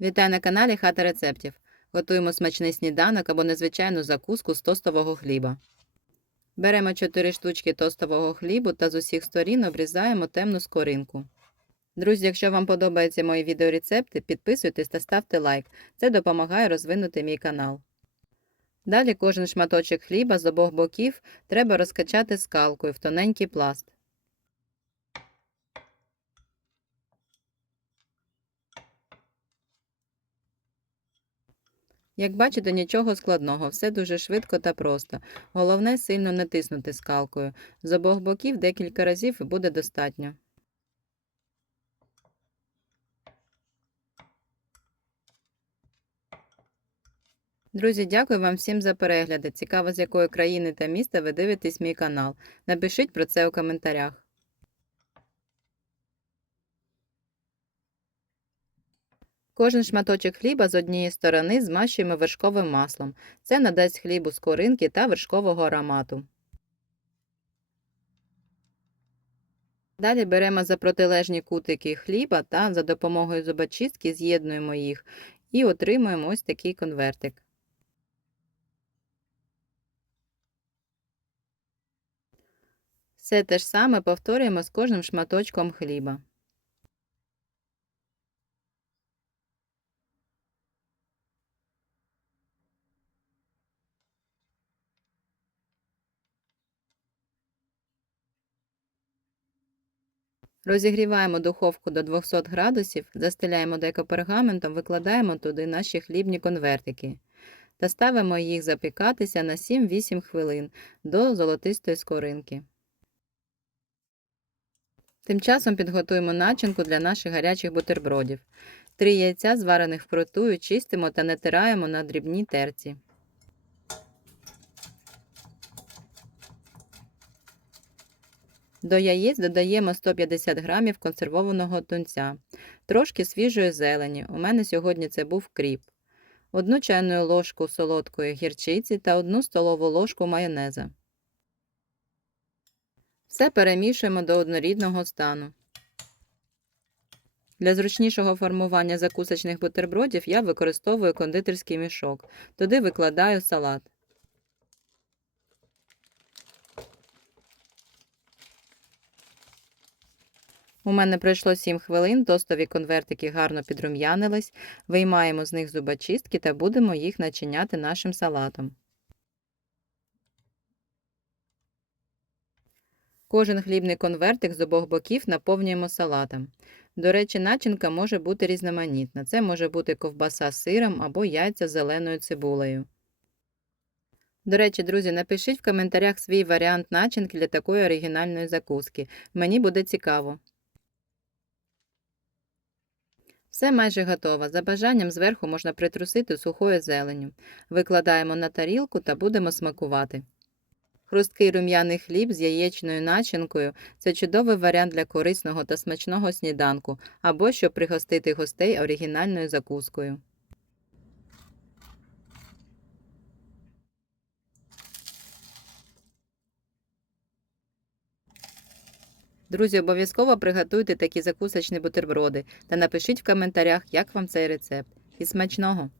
Вітаю на каналі Хата рецептів. Готуємо смачний сніданок або незвичайну закуску з тостового хліба. Беремо 4 штучки тостового хлібу та з усіх сторін обрізаємо темну скоринку. Друзі, якщо вам подобаються мої відеорецепти, підписуйтесь та ставте лайк. Це допомагає розвинути мій канал. Далі кожен шматочок хліба з обох боків треба розкачати скалкою в тоненький пласт. Як бачите, нічого складного, все дуже швидко та просто. Головне сильно не тиснути скалкою. З обох боків декілька разів буде достатньо. Друзі, дякую вам всім за перегляди. Цікаво, з якої країни та міста ви дивитесь мій канал. Напишіть про це у коментарях. Кожен шматочок хліба з однієї сторони змащуємо вершковим маслом. Це надасть хлібу скоринки та вершкового аромату. Далі беремо за протилежні кутики хліба та за допомогою зубочистки з'єднуємо їх і отримуємо ось такий конвертик. Все те ж саме повторюємо з кожним шматочком хліба. Розігріваємо духовку до 200 градусів, застеляємо декопергаментом, викладаємо туди наші хлібні конвертики та ставимо їх запікатися на 7-8 хвилин до золотистої скоринки. Тим часом підготуємо начинку для наших гарячих бутербродів. Три яйця, зварених вкрутую, чистимо та натираємо на дрібній терці. До яєць додаємо 150 грамів консервованого тунця, трошки свіжої зелені. У мене сьогодні це був кріп, одну чайну ложку солодкої гірчиці та одну столову ложку майонеза. Все перемішуємо до однорідного стану. Для зручнішого формування закусочних бутербродів я використовую кондитерський мішок. Туди викладаю салат. У мене пройшло 7 хвилин, тостові конвертики гарно підрум'янились, виймаємо з них зубочистки та будемо їх начиняти нашим салатом. Кожен хлібний конвертик з обох боків наповнюємо салатом. До речі, начинка може бути різноманітна. Це може бути ковбаса з сиром або яйця з зеленою цибулею. До речі, друзі, напишіть в коментарях свій варіант начинки для такої оригінальної закуски. Мені буде цікаво. Все майже готово. За бажанням зверху можна притрусити сухою зеленю. Викладаємо на тарілку та будемо смакувати. Хрусткий рум'яний хліб з яєчною начинкою це чудовий варіант для корисного та смачного сніданку або щоб пригостити гостей оригінальною закускою. Друзі, обов'язково приготуйте такі закусочні бутерброди та напишіть в коментарях, як вам цей рецепт. І смачного!